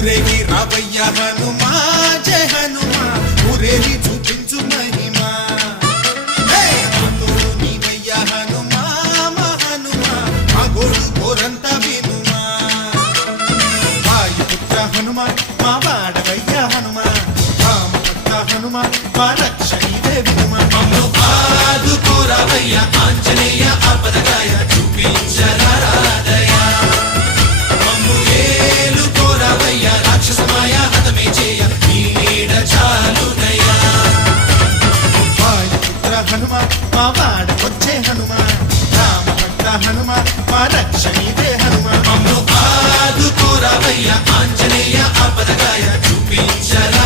ఊరేగి రావయ్య హనుమా జయ హనుమా ఊరేగి చూపించు మహిమా నీవయ్య హనుమా మా హనుమా మా గోడు కోరంత వినుమా వాయుపుత్ర హనుమా మా వాడవయ్య హనుమా రామభక్త హనుమా మా రక్షణీదే వినుమా మమ్ము ఆదుకోరావయ్య ఆంజనేయ ఆపదగాయ చూపించరాదయ మమ్ము ఏలుకోరావయ్య రాక్షసమాయ హతమే చేయ నీ నీడ చాలునయ్యా వాయుపుత్ర హనుమా మా వాడకొచ్చే హనుమా రామభక్త హనుమా మా రక్షణీదే హనుమా మమ్ము ఆదుకోరావయ్య ఆంజనేయ ఆపదగాయ చూపించరా